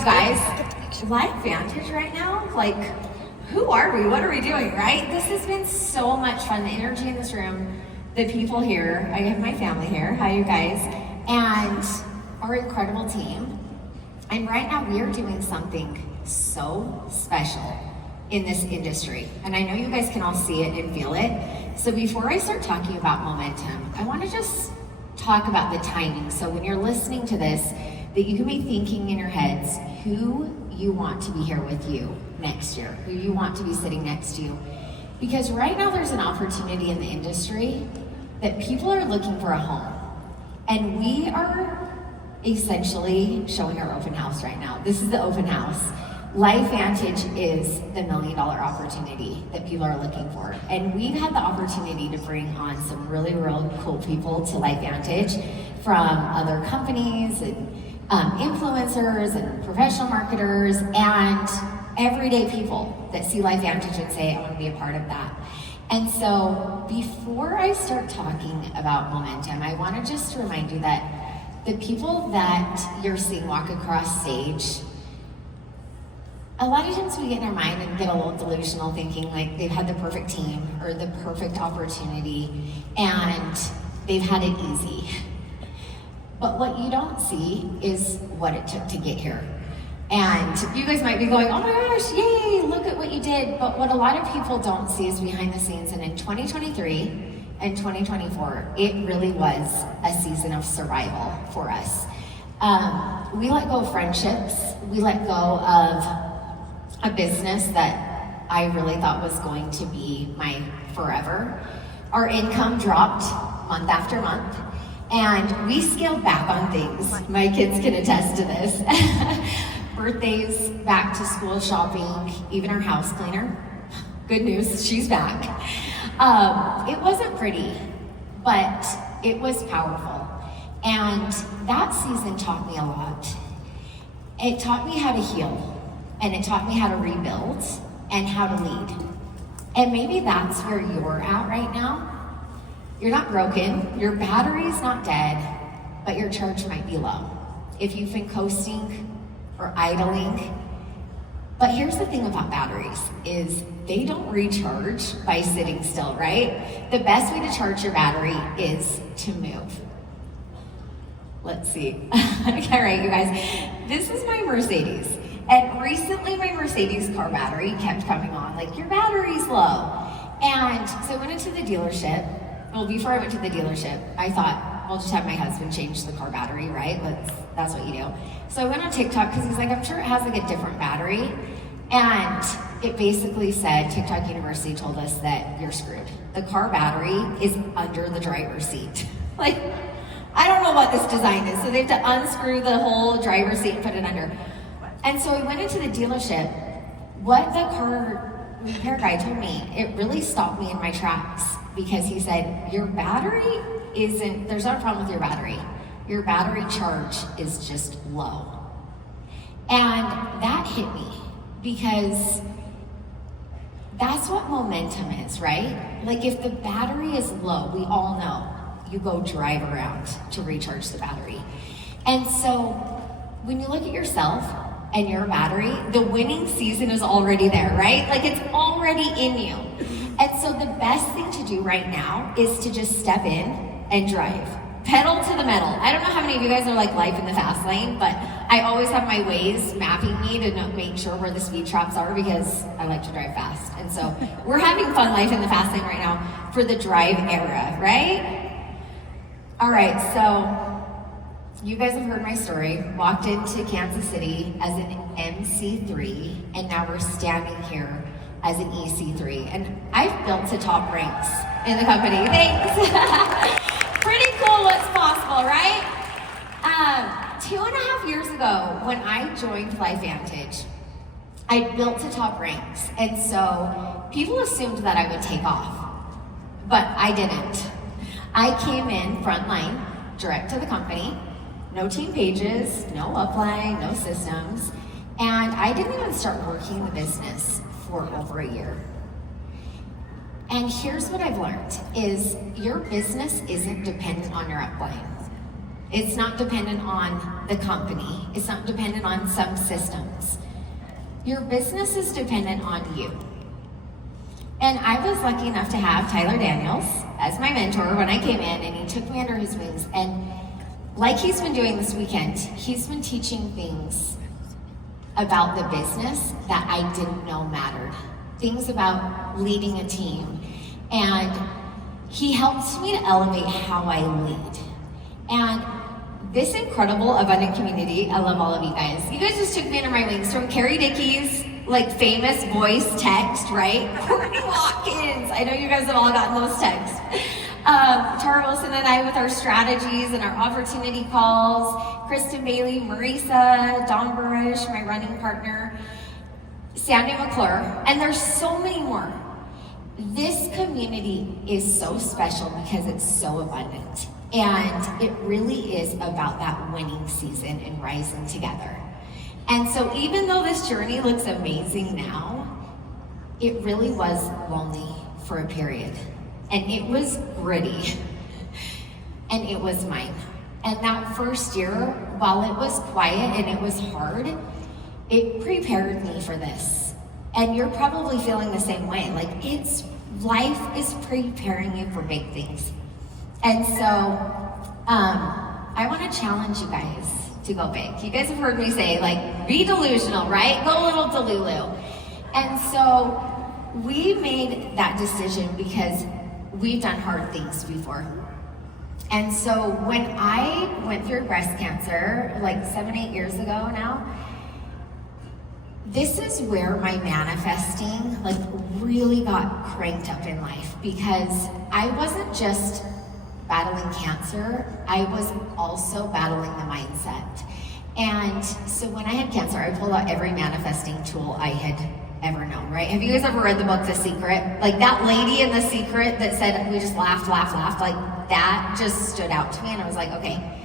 you guys, LifeVantage right now, like, who are we? What are we doing, right? This has been so much fun. The energy in this room, the people here, I have my family here, hi you guys, and our incredible team. And right now we are doing something so special in this industry. And I know you guys can all see it and feel it. So before I start talking about momentum, I want to just talk about the timing. So when you're listening to this, that you can be thinking in your heads who you want to be here with you next year, who you want to be sitting next to you. Because right now there's an opportunity in the industry that people are looking for a home. And we are essentially showing our open house right now. This is the open house. LifeVantage is the $1 million opportunity that people are looking for. And we've had the opportunity to bring on some really cool people to LifeVantage from other companies and influencers and professional marketers and everyday people that see LifeVantage and say, I want to be a part of that. And so before I start talking about momentum, I want to just remind you that the people that you're seeing walk across stage, a lot of times we get in our mind and get a little delusional thinking like they've had the perfect team or the perfect opportunity and they've had it easy. But what you don't see is what it took to get here. And you guys might be going, oh my gosh, yay, look at what you did. But what a lot of people don't see is behind the scenes. And in 2023 and 2024, it really was a season of survival for us. We let go of friendships. We let go of a business that I really thought was going to be my forever. Our income dropped month after month, and we scaled back on things. My kids can attest to this. Birthdays, back to school shopping, even our house cleaner. Good news, she's back. It wasn't pretty, but it was powerful. And that season taught me a lot. It taught me how to heal. And it taught me how to rebuild and how to lead. And maybe that's where you're at right now. You're not broken, your battery's not dead, but your charge might be low. If you've been coasting or idling. But here's the thing about batteries, is they don't recharge by sitting still, right? The best way to charge your battery is to move. Let's see. All right, you guys, this is my Mercedes. And recently my Mercedes car battery kept coming on, like, your battery's low. And so I went into the dealership. Well, before I went to the dealership, I thought, I'll just have my husband change the car battery, right? That's what you do. So I went on TikTok because he's like, I'm sure it has like a different battery. And it basically said, TikTok University told us that you're screwed. The car battery is under the driver's seat. Like, I don't know what this design is. So they have to unscrew the whole driver's seat and put it under. And so I went into the dealership. What the car repair guy told me, it really stopped me in my tracks, because he said, your battery there's not a problem with your battery. Your battery charge is just low. And that hit me, because that's what momentum is, right? Like, if the battery is low, we all know, you go drive around to recharge the battery. And so when you look at yourself and your battery, the winning season is already there, right? Like, it's already in you. And so the best thing to do right now is to just step in and drive. Pedal to the metal. I don't know how many of you guys are like life in the fast lane, but I always have my Waze mapping me to make sure where the speed traps are, because I like to drive fast. And so we're having fun life in the fast lane right now for the drive era, right? All right, so you guys have heard my story. Walked into Kansas City as an MC3, and now we're standing here as an EC3. And I've built to top ranks in the company. Thanks. Pretty cool what's possible, right? 2.5 years ago, when I joined LifeVantage, I built to top ranks. And so people assumed that I would take off, but I didn't. I came in frontline, direct to the company, no team pages, no upline, no systems, and I didn't even start working the business for over a year. And here's what I've learned, is your business isn't dependent on your upline. It's not dependent on the company. It's not dependent on some systems. Your business is dependent on you. And I was lucky enough to have Tyler Daniels as my mentor when I came in, and he took me under his wings. And like he's been doing this weekend, he's been teaching things about the business that I didn't know mattered. Things about leading a team. And he helps me to elevate how I lead. And this incredible, abundant community, I love all of you guys. You guys just took me under my wings from Carrie Dickey's like famous voice text, right? Courtney Watkins. I know you guys have all gotten those texts. Tara Wilson and I with our strategies and our opportunity calls. Kristen Bailey, Marisa, Dawn Burish, my running partner, Sandy McClure, and there's so many more. This community is so special because it's so abundant. And it really is about that winning season and rising together. And so even though this journey looks amazing now, it really was lonely for a period. And it was gritty. And it was mine. And that first year, while it was quiet and it was hard, it prepared me for this. And you're probably feeling the same way. Like life is preparing you for big things. And so, I want to challenge you guys to go big. You guys have heard me say, like, be delusional, right? Go a little delulu. And so, we made that decision because we've done hard things before. And so, when I went through breast cancer, like 7-8 years ago now, this is where my manifesting, like, really got cranked up in life, because I wasn't just battling cancer, I was also battling the mindset. And so when I had cancer, I pulled out every manifesting tool I had ever known, right? Have you guys ever read the book, The Secret? Like that lady in The Secret that said, we just laughed, like that just stood out to me, and I was like, okay,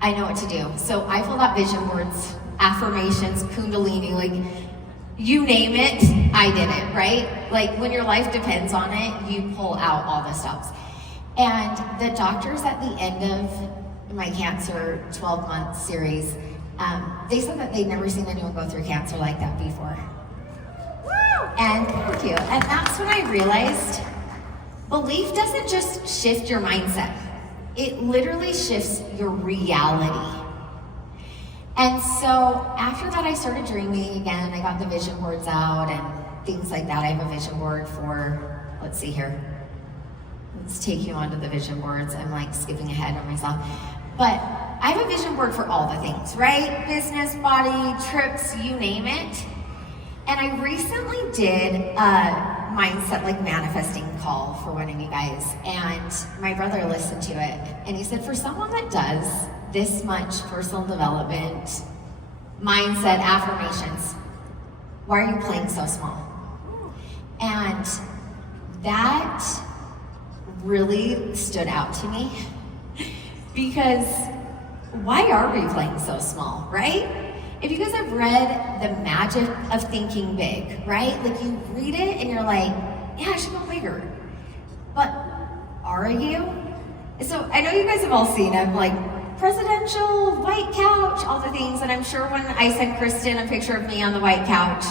I know what to do. So I pulled out vision boards, affirmations, kundalini, like you name it, I did it, right? Like when your life depends on it, you pull out all the stops. And the doctors at the end of my cancer 12-month series, they said that they'd never seen anyone go through cancer like that before. Woo! And thank you. And that's when I realized belief doesn't just shift your mindset. It literally shifts your reality. And so after that, I started dreaming again. I got the vision boards out and things like that. I have a vision board for, let's see here. Let's take you onto the vision boards. I'm like skipping ahead on myself. But I have a vision board for all the things, right? Business, body, trips, you name it. And I recently did a mindset, like manifesting call for one of you guys. And my brother listened to it. And he said, for someone that does this much personal development, mindset, affirmations, why are you playing so small? And that really stood out to me, because why are we playing so small, right? If you guys have read The Magic of Thinking Big, right? Like you read it and you're like, yeah, I should go bigger. But are you? So I know you guys have all seen it, like presidential, white couch, all the things. And I'm sure when I sent Kristen a picture of me on the white couch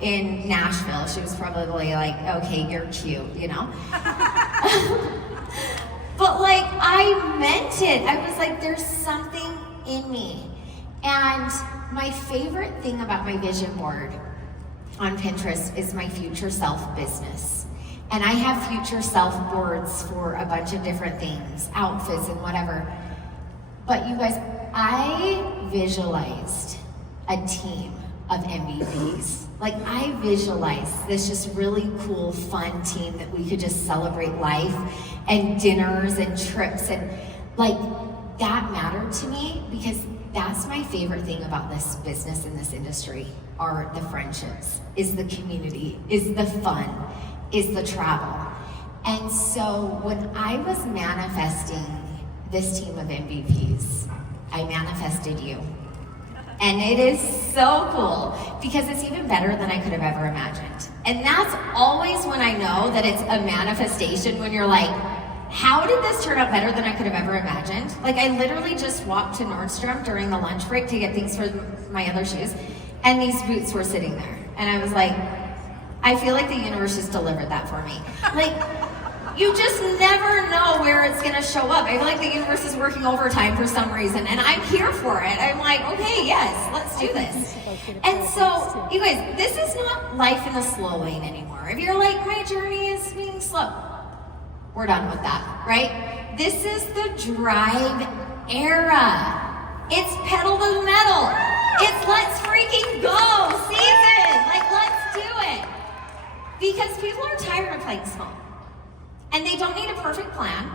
in Nashville, she was probably like, okay, you're cute, you know? But like, I meant it. I was like, there's something in me. And my favorite thing about my vision board on Pinterest is my future self business. And I have future self boards for a bunch of different things, outfits and whatever. But you guys, I visualized a team of MVPs. Like I visualized this just really cool, fun team that we could just celebrate life and dinners and trips, and like that mattered to me, because that's my favorite thing about this business and this industry are the friendships, is the community, is the fun, is the travel. And so when I was manifesting this team of MVPs, I manifested you. And it is so cool, because it's even better than I could have ever imagined. And that's always when I know that it's a manifestation, when you're like, how did this turn out better than I could have ever imagined? Like, I literally just walked to Nordstrom during the lunch break to get things for my other shoes, and these boots were sitting there. And I was like, I feel like the universe just delivered that for me. Like, you just never know where it's gonna show up. I feel like the universe is working overtime for some reason, and I'm here for it. I'm like, okay, yes, let's do this. And so, you guys, this is not life in the slow lane anymore. If you're like, my journey is being slow, we're done with that, right? This is the drive era. It's pedal to the metal. It's let's freaking go season. Like, let's do it. Because people are tired of playing small. And they don't need a perfect plan.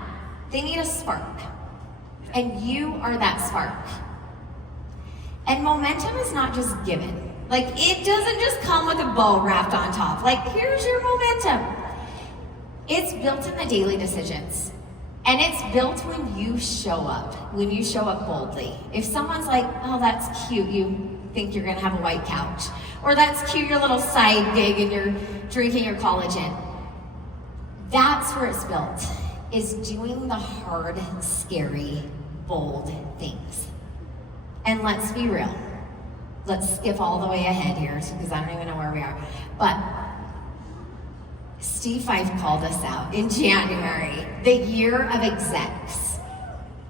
They need a spark. And you are that spark. And momentum is not just given. Like, it doesn't just come with a bow wrapped on top. Like, here's your momentum. It's built in the daily decisions. And it's built when you show up boldly. If someone's like, oh, that's cute, you think you're gonna have a white couch. Or that's cute, your little side gig and you're drinking your collagen. That's where it's built, is doing the hard, scary, bold things. And let's be real. Let's skip all the way ahead here, because I don't even know where we are. But Steve Fife called us out in January, the year of execs.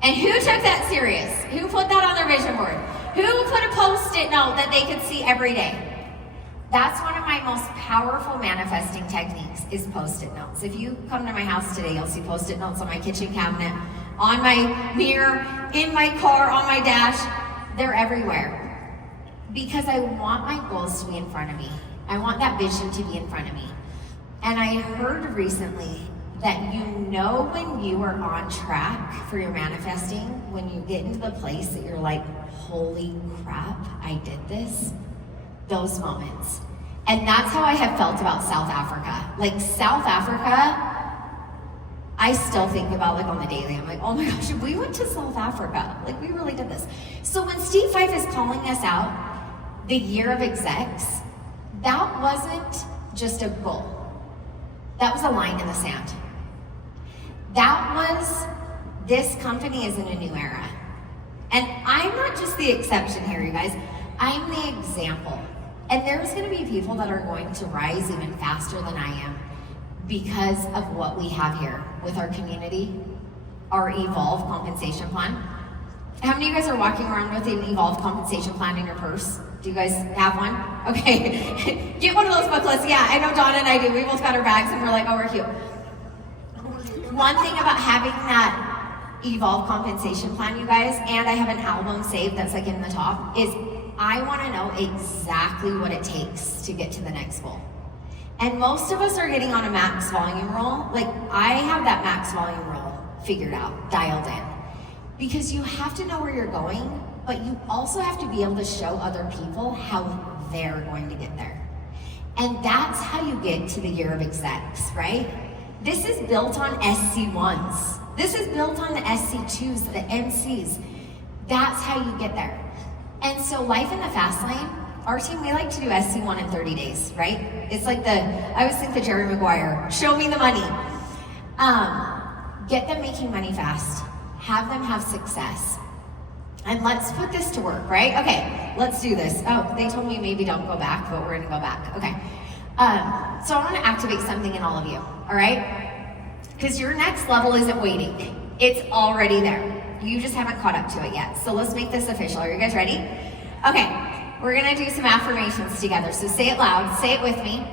And who took that serious? Who put that on their vision board? Who put a Post-it note that they could see every day? That's one of my most powerful manifesting techniques, is Post-it notes. If you come to my house today, you'll see Post-it notes on my kitchen cabinet, on my mirror, in my car, on my dash. They're everywhere. Because I want my goals to be in front of me. I want that vision to be in front of me. And I heard recently that you know when you are on track for your manifesting, when you get into the place that you're like, holy crap, I did this. Those moments. And that's how I have felt about South Africa. Like, South Africa, I still think about, like, on the daily. I'm like, oh my gosh, we went to South Africa. Like, we really did this. So when Steve Fife is calling us out, the year of execs, that wasn't just a goal. That was a line in the sand. That was, this company is in a new era. And I'm not just the exception here, you guys. I'm the example. And there's gonna be people that are going to rise even faster than I am because of what we have here with our community, our Evolve compensation plan. How many of you guys are walking around with an Evolve compensation plan in your purse? Do you guys have one? Okay, get one of those booklets. Yeah, I know Dawn and I do. We both got our bags and we're like, oh, we're cute. One thing about having that Evolve compensation plan, you guys, and I have an album saved that's like in the top, is I want to know exactly what it takes to get to the next goal. And most of us are getting on a max volume roll. Like, I have that max volume roll figured out, dialed in. Because you have to know where you're going, but you also have to be able to show other people how they're going to get there. And that's how you get to the year of execs, right? This is built on SC1s. This is built on the SC2s, the MCs. That's how you get there. And so life in the fast lane, our team, we like to do SC1 in 30 days, right? It's like I always think the Jerry Maguire, show me the money. Get them making money fast. Have them have success. And let's put this to work, right? Okay, let's do this. Oh, they told me maybe don't go back, but we're gonna go back. Okay. So I wanna activate something in all of you, all right? Because your next level isn't waiting. It's already there. You just haven't caught up to it yet. So let's make this official. Are you guys ready? Okay, we're gonna do some affirmations together. So say it loud, say it with me.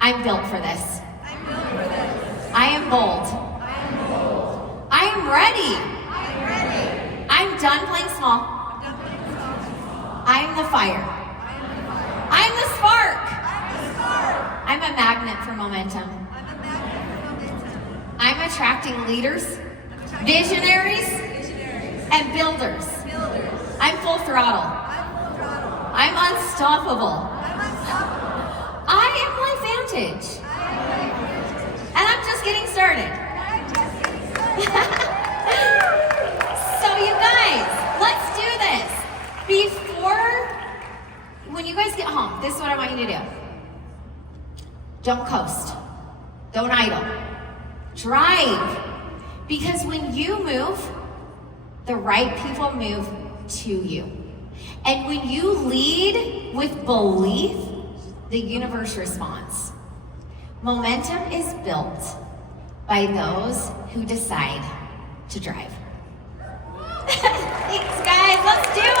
I'm built for this. I'm built for this. I am bold. I am bold. I am ready. I am ready. I'm done playing small. I'm done playing small. I am the fire. I am the fire. I'm the spark. I'm the spark. I'm a magnet for momentum. I'm a magnet for momentum. I'm attracting leaders, visionaries, and builders. I'm full throttle. I'm unstoppable. I am LifeVantage. And I'm just getting started. So you guys, let's do this. When you guys get home, this is what I want you to do. Don't coast. Don't idle. Drive. Because when you move, the right people move to you. And when you lead with belief, the universe responds. Momentum is built by those who decide to drive. Thanks, guys. Let's do it.